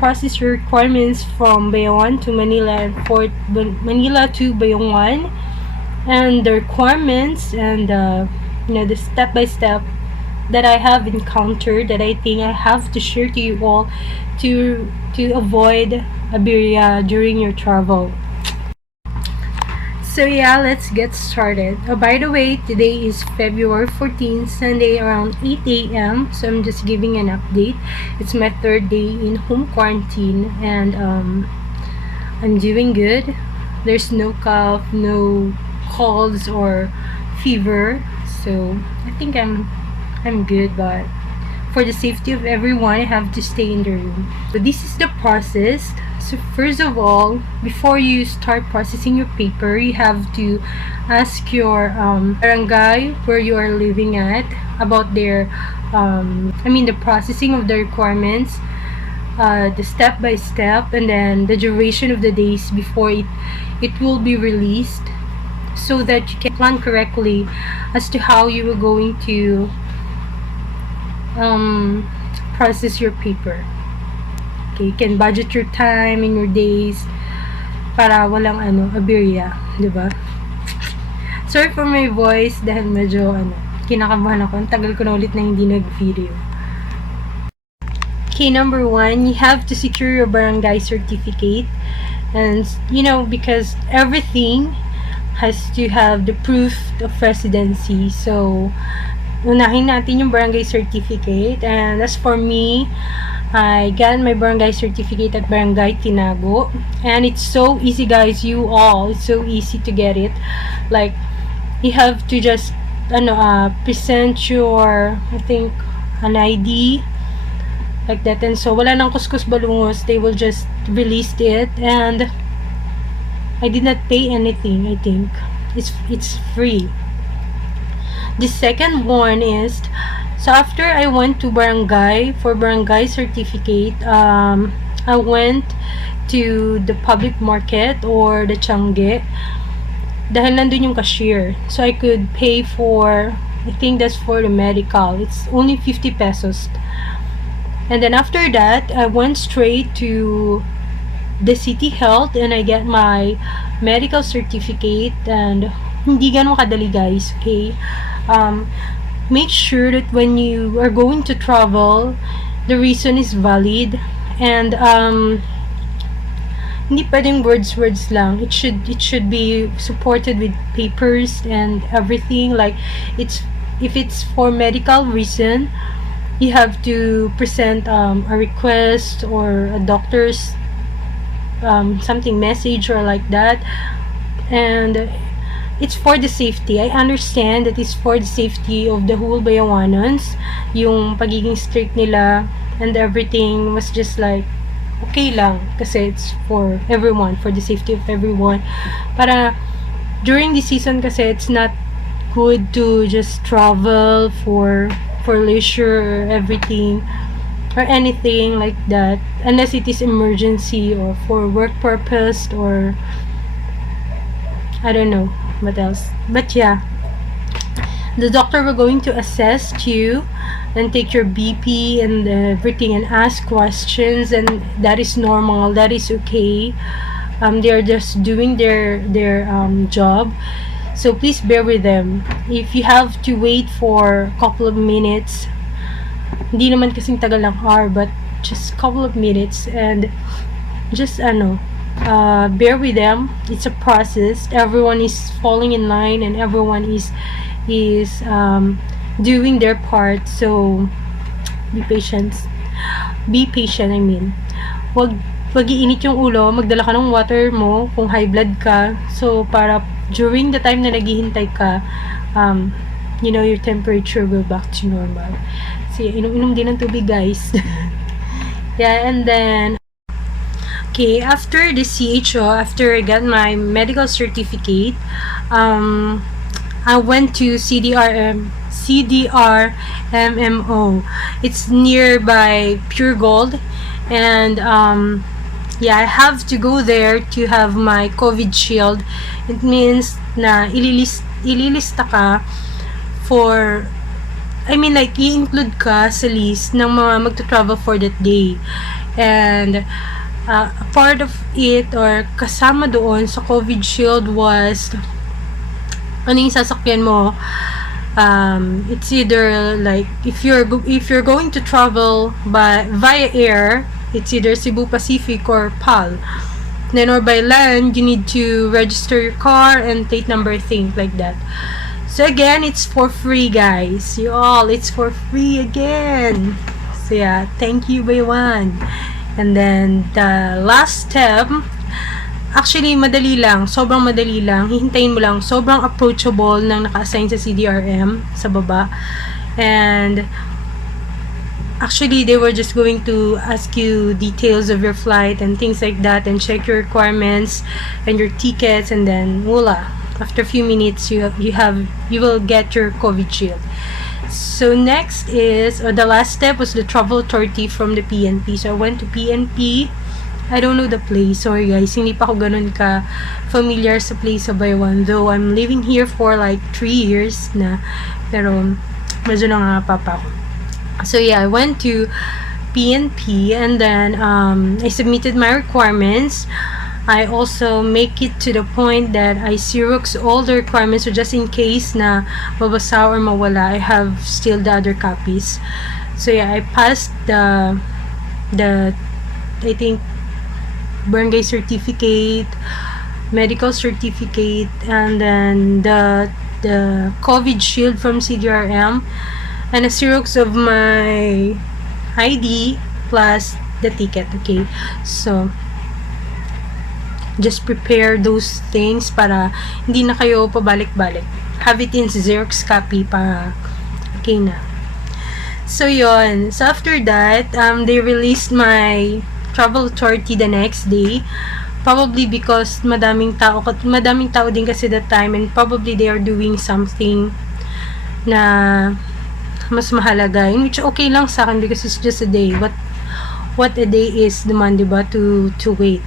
process your requirements from Bayawan to Manila and Manila to Bayawan, and the requirements and the step by step that I have encountered that I think I have to share to you all to avoid aberya during your travel. So yeah, let's get started. Oh, by the way, today is February 14th, Sunday around 8 a.m. So I'm just giving an update. It's my third day in home quarantine, and I'm doing good. There's no cough, no colds or fever. So I think I'm good, but for the safety of everyone, I have to stay in the room. So this is the process. So first of all, before you start processing your paper, you have to ask your barangay where you are living at about their the processing of the requirements, the step by step, and then the duration of the days before it will be released, so that you can plan correctly as to how you are going to process your paper. Okay, you can budget your time and your days para walang aberya, di ba? Sorry for my voice dahil medyo kinakabahan ako. Ang tagal ko na ulit na hindi nag-video. Okay, number 1, you have to secure your barangay certificate, and because everything has to have the proof of residency. So unahin natin yung barangay certificate, and as for me, I got my barangay certificate at Barangay Tinago, and it's so easy, guys. It's so easy to get it. Like, you have to just present your, I think, an ID like that, and so wala nang kuskus balungos. They will just release it, and I did not pay anything. I think it's free. The second one is, so after I went to barangay for barangay certificate, I went to the public market or the Tiangge dahil nandun yung cashier. So I could pay for, I think that's for the medical. It's only 50 pesos. And then after that, I went straight to the city health and I get my medical certificate, and hindi ganun kadali, guys, okay? Make sure that when you are going to travel, the reason is valid, and hindi pwedeng words lang. It should be supported with papers and everything. Like, if it's for medical reason, you have to present a request or a doctor's something message or like that, and it's for the safety. I understand that it's for the safety of the whole Bayawanons. Yung pagiging strict nila and everything was just like, okay lang. Kasi it's for everyone, for the safety of everyone. Para during the season kasi, it's not good to just travel for leisure or everything, or anything like that, unless it is emergency or for work purpose, or I don't know what else. But yeah, the doctor will going to assess you and take your BP and everything and ask questions, and that is normal, that is okay. They're just doing their job, so please bear with them. If you have to wait for a couple of minutes, hindi naman kasing tagal ng hour, but just couple of minutes, and just bear with them. It's a process. Everyone is falling in line, and everyone is doing their part. So be patient. I mean, wag iinit yung ulo. Magdala ka ng water mo kung high blood ka. So para during the time na naghihintay ka, your temperature will back to normal. So inom din ng tubig, guys. Yeah, and then okay, after the CHO, after I got my medical certificate, I went to CDR-MMO. It's nearby Pure Gold, and I have to go there to have my COVID shield. It means na ililista ka for, I mean, like, i-include ka sa list ng mga magta-travel for that day. And a part of it or kasama doon sa COVID shield was ano yung sasakyan mo. It's either like if you're going to travel via air, it's either Cebu Pacific or PAL. Then or by land, you need to register your car and plate number, things like that. So again, it's for free, guys. You all, it's for free again. So yeah, thank you, Bayawan. And then the last step, actually madali lang, sobrang madali lang. Hihintayin mo lang, sobrang approachable ng naka-assign sa CDRM sa baba. And actually, they were just going to ask you details of your flight and things like that, and check your requirements and your tickets, and then voila, after a few minutes you will get your COVID shield. So next is the last step was the travel authority from the PNP. So I went to PNP. I don't know the place. Sorry guys, hindi pa ako ganun ka familiar sa place sa Bayawan. Though I'm living here for like 3 years na. Pero medyo nangangapa ako. So yeah, I went to PNP and then I submitted my requirements. I also make it to the point that I Xerox all the requirements, so just in case na mabasa or mawala, I have still the other copies. So yeah, I passed the I think barangay certificate, medical certificate, and then the COVID shield from CDRM, and a Xerox of my ID plus the ticket. Okay, so just prepare those things para hindi na kayo pabalik-balik. Have it in Xerox copy para okay na. So yon. So after that, they released my travel authority the next day. Probably because madaming tao din kasi that time, and probably they are doing something na mas mahalaga, in which okay lang sa akin because it's just a day. What a day is naman, diba, to wait.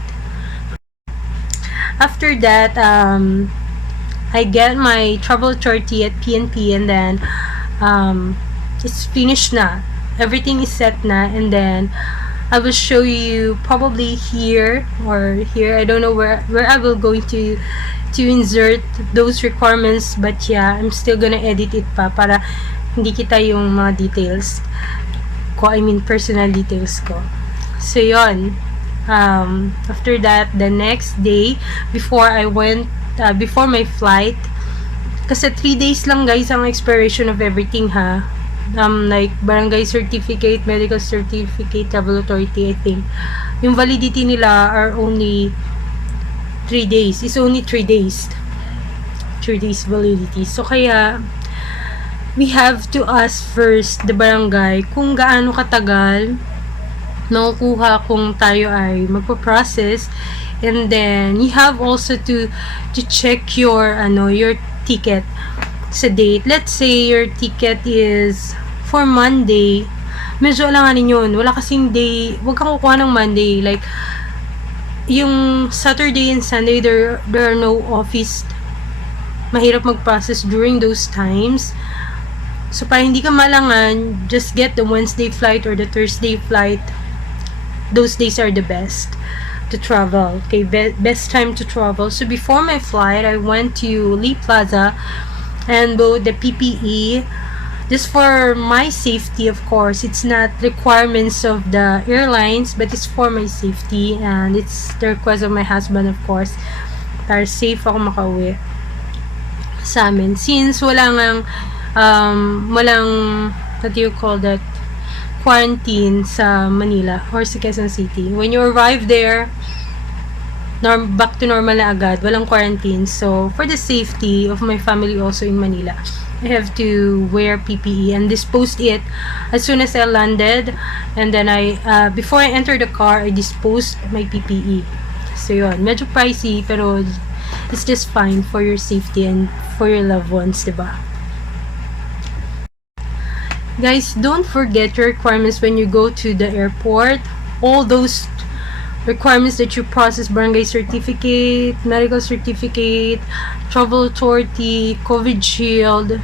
After that, I get my travel authority at PNP, and then it's finished na. Everything is set na, and then I will show you probably here or here. I don't know where I will going to insert those requirements, but yeah, I'm still gonna edit it pa para hindi kita yung mga details ko, I mean personal details ko. So yon. After that, the next day before I went before my flight, kasi 3 days lang guys ang expiration of everything ha. Like barangay certificate, medical certificate, travel authority, I think yung validity nila are only 3 days. It's only 3 days. 3 days validity. So kaya we have to ask first the barangay kung gaano katagal nakukuha kung tayo ay magpo-process, and then you have also to check your your ticket sa date. Let's say your ticket is for Monday, medyo alanganin yun, wala kasing day, wag kang kukuha ng Monday, like yung Saturday and Sunday there are no office, mahirap mag-process during those times. So para hindi ka malangan, just get the Wednesday flight or the Thursday flight. Those days are the best to travel. Okay, best time to travel. So before my flight, I went to Lee Plaza and bought the PPE just for my safety, of course. It's not requirements of the airlines, but it's for my safety, and it's the request of my husband, of course, para safe ako makauwi sa amin. Since walang what do you call that, quarantine sa Manila or sa Quezon City. When you arrive there, back to normal na agad, walang quarantine. So for the safety of my family also in Manila, I have to wear PPE and dispose it as soon as I landed, and then before I enter the car, I disposed my PPE. So yun, medyo pricey pero it's just fine for your safety and for your loved ones, diba? Guys, don't forget your requirements when you go to the airport. All those requirements that you process, barangay certificate, medical certificate, travel authority, COVID shield,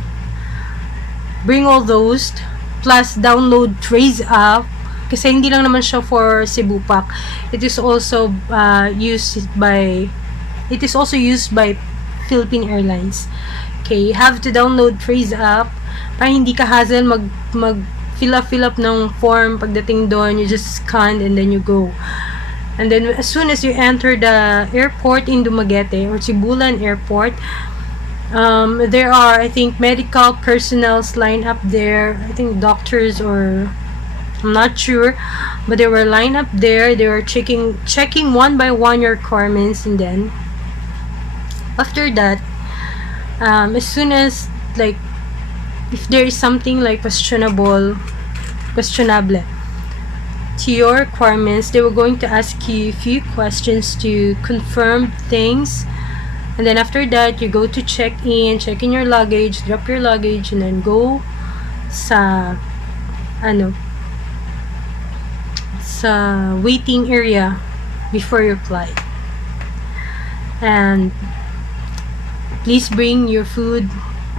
bring all those, plus download Trace app Kasi hindi lang naman siya for Cebu Pac. It is also used by Philippine Airlines. Okay, you have to download Trace app para hindi ka hassle mag fill up ng form. Pagdating doon, you just scan and then you go. And then as soon as you enter the airport in Dumaguete or Sibulan Airport, there are, I think, medical personnels lined up there. I think doctors, or I'm not sure, but they were lined up there. They were checking one by one your requirements, and then after that, as soon as, like, if there is something like questionable to your requirements, they were going to ask you a few questions to confirm things. And then after that, you go to check in your luggage, drop your luggage, and then go sa waiting area before your flight. And please bring your food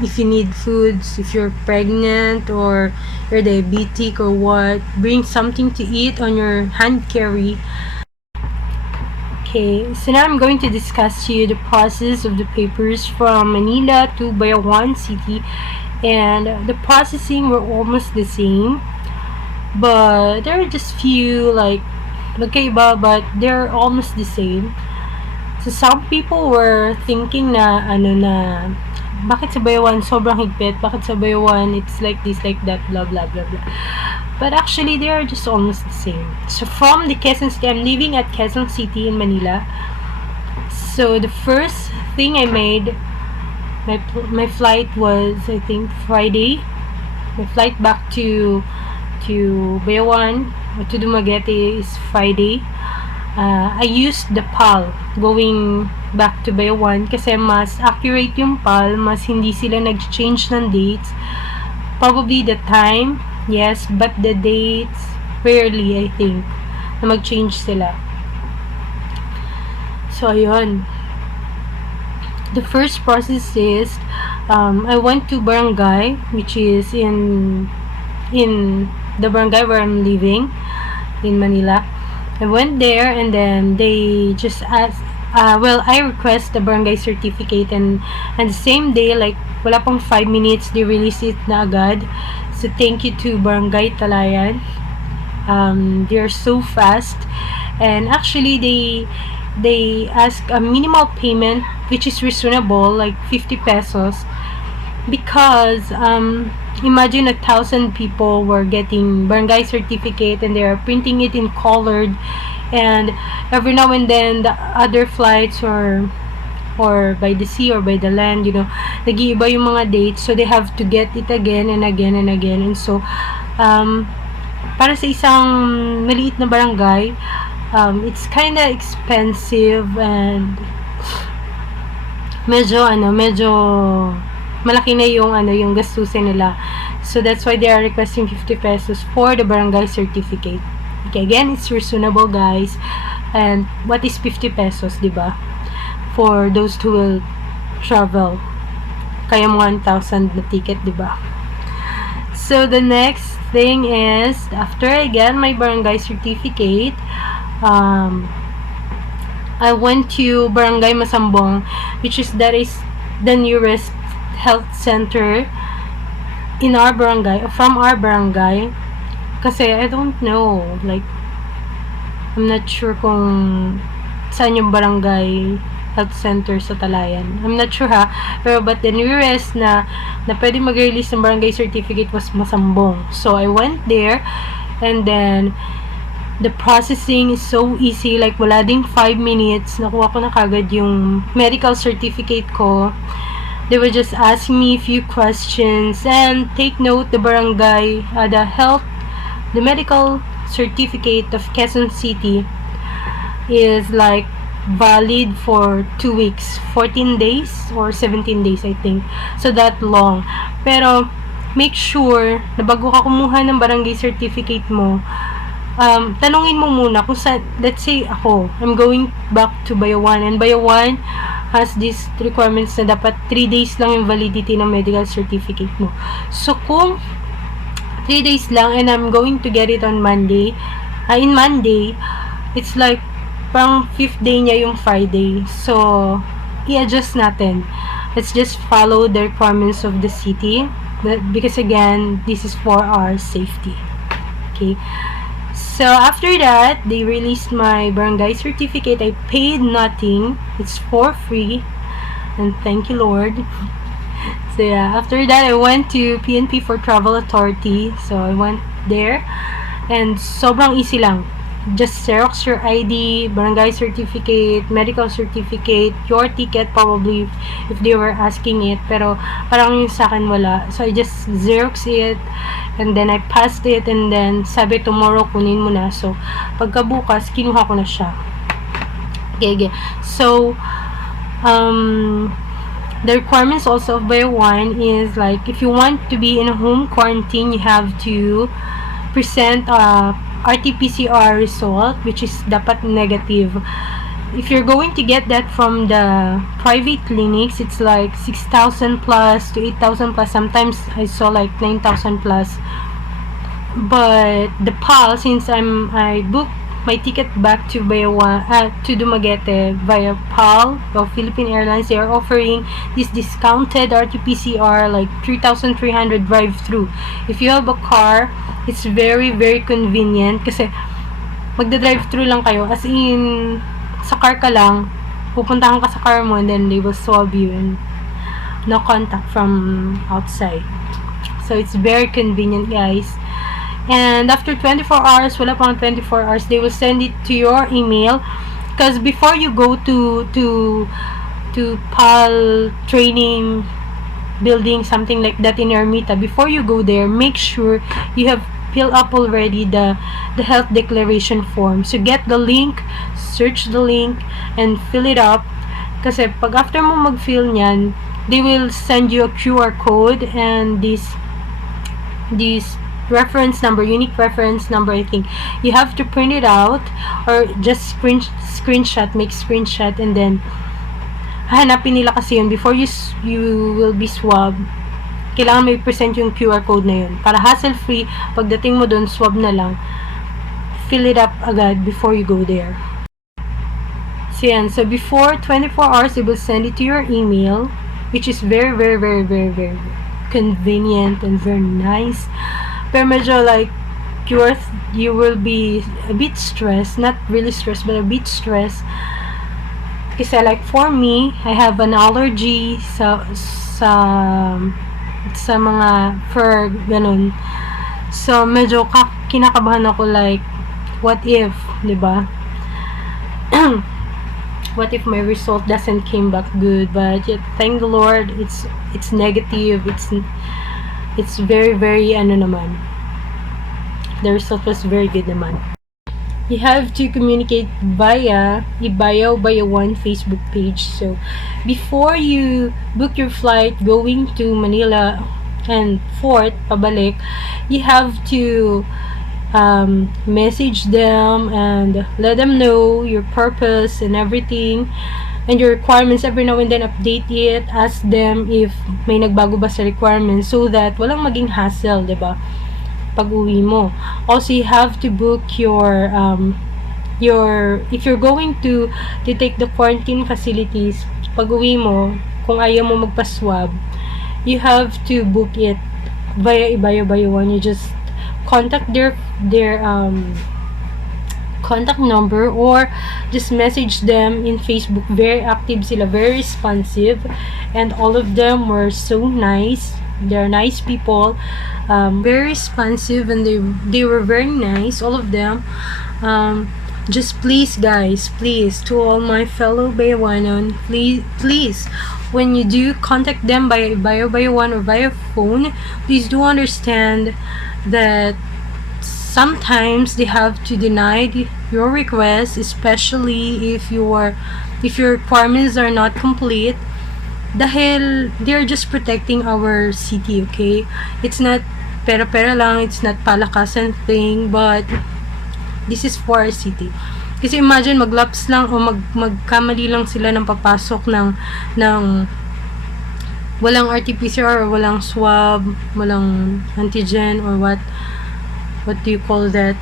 if you need foods. If you're pregnant or you're diabetic or what, bring something to eat on your hand carry. Okay, so now I'm going to discuss to you the process of the papers from Manila to Bayawan City, and the processing were almost the same, but there are just few like magkaiba, but they're almost the same. So some people were thinking na bakit sa Bayawan sobrang higpit, bakit sa Bayawan it's like this, like that, blah blah blah blah. But actually, they are just almost the same. So from the Quezon City, I'm living at Quezon City in Manila. So the first thing I made, my flight was, I think, Friday. My flight back to Bayawan or to Dumaguete is Friday. I used the PAL going back to Bayawan kasi mas accurate yung PAL, mas hindi sila nag-change ng dates. Probably the time, yes, but the dates, rarely, I think, na mag-change sila. So, ayun. The first process is, I went to barangay, which is in the barangay where I'm living, in Manila. I went there, and then they just asked, I request the barangay certificate, and the same day, like, wala pang 5 minutes, they release it na agad. So thank you to Barangay Talayan. They are so fast, and actually they ask a minimal payment which is reasonable, like 50 pesos, because imagine 1,000 people were getting barangay certificate and they are printing it in colored, and every now and then the other flights or by the sea or by the land, nag-iiba yung mga dates, so they have to get it again and again and again. And so para sa isang maliit na barangay, it's kinda expensive, and medyo malaki na yung gastusin nila. So that's why they are requesting 50 pesos for the barangay certificate. Okay, again, it's reasonable, guys. And what is 50 pesos, diba? For those who will travel, kaya mo 1,000 na ticket, diba? So the next thing is, after I get my barangay certificate, I went to Barangay Masambong, which is the nearest health center in our barangay, or from our barangay. Kasi I don't know, like, I'm not sure kung saan yung barangay health center sa Talayan. I'm not sure, ha. Pero but the nearest na pwede mag-release ng barangay certificate was Masambong. So I went there, and then the processing is so easy. Like, wala ding 5 minutes. Nakuha ko na kagad yung medical certificate ko. They would just ask me a few questions, and take note, the barangay, the medical certificate of Quezon City is like valid for 2 weeks, 14 days or 17 days, I think. So that long. Pero make sure na bago ka kumuha ng barangay certificate mo, tanungin mo muna kung sa, let's say ako, I'm going back to Bayawan, and Bayawan has these requirements na dapat 3 days lang yung validity ng medical certificate mo. So kung 3 days lang, and I'm going to get it on Monday. In Monday, it's like parang 5th day niya yung Friday. So, i-adjust natin. Let's just follow the requirements of the city. Because again, this is for our safety. Okay. So, after that, they released my barangay certificate. I paid nothing. It's for free. And thank you, Lord. So, yeah. After that, I went to PNP for Travel Authority. So, I went there. And sobrang easy lang. Just Xerox your ID, barangay certificate, medical certificate, your ticket probably if they were asking it. Pero parang yung sa akin wala. So I just Xerox it and then I passed it and then sabi tomorrow kunin mo na. So pagkabukas kinuha ko na siya. Okay. So the requirements also of Bayawan is like if you want to be in a home quarantine, you have to present RT-PCR result which is dapat negative. If you're going to get that from the private clinics, it's like 6,000 plus to 8,000 plus. Sometimes I saw like 9,000 plus. But the PAL, since I booked my ticket back to Bayawan, to Dumaguete via PAL of Philippine Airlines, they are offering this discounted RT-PCR like 3,300 drive-through. If you have a car, it's very very convenient kasi magda-drive-through lang kayo, as in sa car ka lang, pupuntahan ka sa car mo and then they will swab you and no contact from outside. So it's very convenient, guys. And after 24 hours, wala pang 24 hours, they will send it to your email. Because before you go to PAL training building, something like that in Ermita, before you go there, make sure you have filled up already the health declaration form. So get the link, search the link, and fill it up. Kasi pag after mo mag-fill nyan, they will send you a QR code and this reference number, unique reference number, I think. You have to print it out or just screenshot, make screenshot, and then hanapin nila kasi yun before you will be swabbed. Kailangan may present yung QR code na yun para hassle-free. Pagdating mo dun, swab na lang, fill it up agad before you go there. So yan, so before 24 hours they will send it to your email, which is very very very very very convenient and very nice. Pero medyo like you will be a bit stressed, not really stressed but a bit stressed kasi like for me, I have an allergy sa mga fur, ganun. So medyo kinakabahan ako like what if, diba? What if my result doesn't came back good? But yet thank the Lord, it's negative. It's very very ano naman, the result was very good naman. You have to communicate via Bayawan Facebook page. So before you book your flight going to Manila and Fort pabalik, you have to message them and let them know your purpose and everything and your requirements. Every now and then update it, ask them if may nagbago ba sa requirements so that walang maging hassle, diba, pag uwi mo. Also, you have to book your if you're going to take the quarantine facilities, pag uwi mo, kung ayaw mo magpa-swab, you have to book it via Bayawan. You just contact their contact number or just message them in Facebook. Very active sila, very responsive, and all of them were so nice. They're nice people, very responsive, and they were very nice, all of them. Just please guys, please, to all my fellow Bayawanon, please, when you do contact them by Bayawan or via phone, please do understand that sometimes they have to deny your request, especially if your requirements are not complete. Dahil they're just protecting our city, okay? It's not pera-pera lang, it's not palakasan thing, but this is for our city. Kasi imagine maglaps lang o magkamali lang sila ng papasok ng walang RT-PCR or walang swab, walang antigen or what do you call that.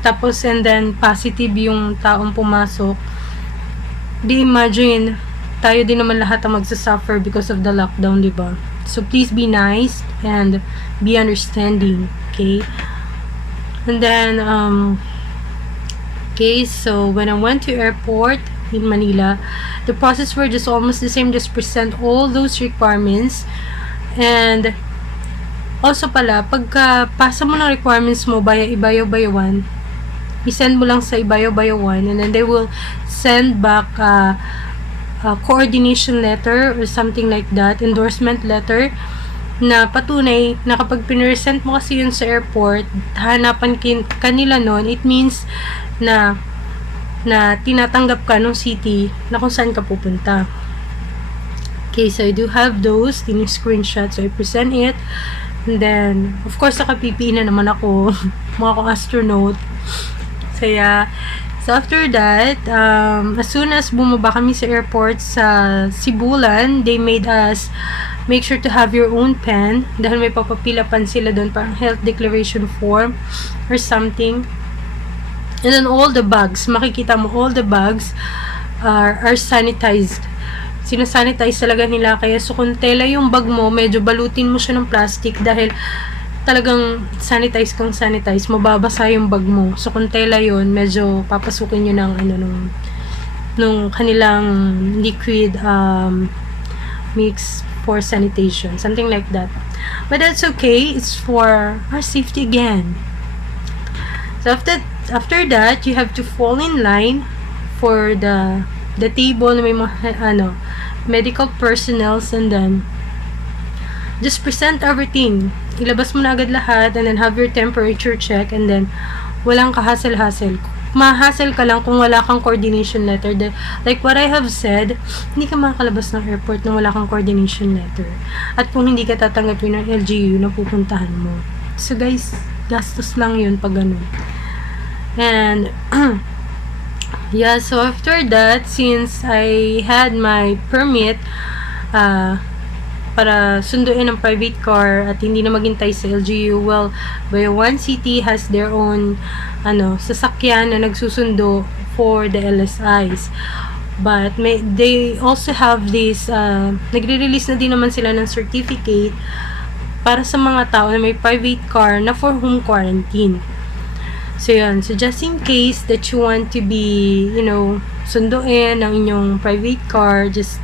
Tapos and then positive yung taong pumasok. Di imagine, tayo din naman lahat ang magsasuffer because of the lockdown, di ba? So please be nice and be understanding, okay? And then okay, so when I went to airport in Manila, the process were just almost the same, just present all those requirements. And also pala, pagka pasa mo ng requirements mo via Bayawan, i-send mo lang sa Bayawan, and then they will send back a coordination letter or something like that, endorsement letter, na patunay na kapag pinresent mo kasi yun sa airport, hanapan kanila nun, it means na tinatanggap ka ng city na kung saan ka pupunta. Okay, so I do have those screenshot, so I present it, and then of course naka-PPE na naman ako mga akong astronaut. So yeah, so after that, as soon as bumaba kami sa airport sa Sibulan, they made us make sure to have your own pen dahil may papapilapan sila doon, parang health declaration form or something. And then all the bags, makikita mo all the bags are sanitized. Sinasanitize talaga nila, kaya so kung tela yung bag mo, medyo balutin mo siya ng plastic dahil talagang sanitize kang sanitize, mababasa yung bag mo. So kung tela yun, medyo papasukin nyo ng nung kanilang liquid mix for sanitation, something like that. But that's okay, it's for our safety again. So after that, you have to fall in line for the table na may mga medical personnels, and then just present everything. Ilabas mo na agad lahat, and then have your temperature check, and then walang kahasel-hasel. Mahasel ka lang kung wala kang coordination letter. Like what I have said, hindi ka makakalabas ng airport na wala kang coordination letter. At kung hindi ka tatanggapin ng LGU na pupuntahan mo. So guys, gastos lang yun pag ganun. And yeah, so after that, since I had my permit para sunduin ang private car at hindi na maghintay sa LGU, well, Bayawan City has their own sasakyan na nagsusundo for the LSIs. But they also have this nagre-release na din naman sila ng certificate para sa mga tao na may private car na for home quarantine. So yun, so just in case that you want to be, sunduin ang inyong private car, just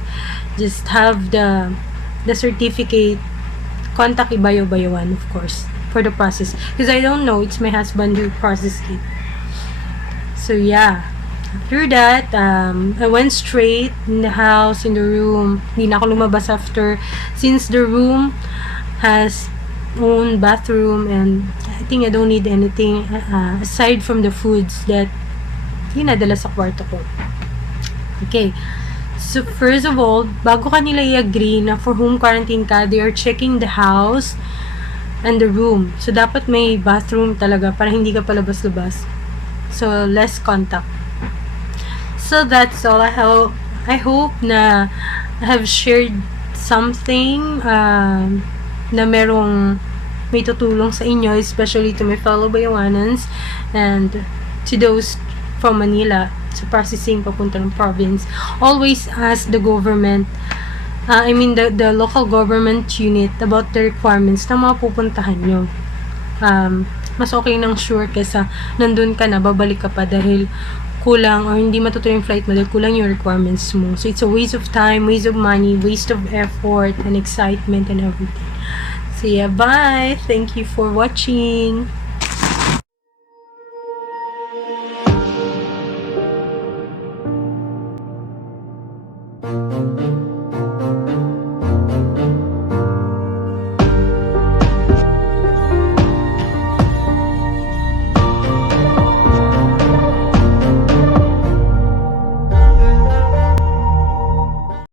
have the certificate, contact Bayawan, of course, for the process. Because I don't know, it's my husband who processed it. So yeah, after that, I went straight in the house, in the room. Hindi na ako lumabas after, since the room has own bathroom, and I think I don't need anything aside from the foods that hinadala sa kwarto ko. Okay, so first of all, bago ka nila i-agree na for home quarantine ka, they are checking the house and the room. So dapat may bathroom talaga para hindi ka palabas-labas. So less contact. So that's all. I hope na I have shared something na may tutulong sa inyo, especially to my fellow Bayawanans and to those from Manila sa processing papunta ng province. Always ask the government, the local government unit about the requirements na mga pupuntahan nyo. Mas okay nang sure kesa nandun ka na, babalik ka pa dahil kulang or hindi matutuloy yung flight mo dahil kulang yung requirements mo. So it's a waste of time, waste of money, waste of effort and excitement and everything. So yeah, bye. Thank you for watching.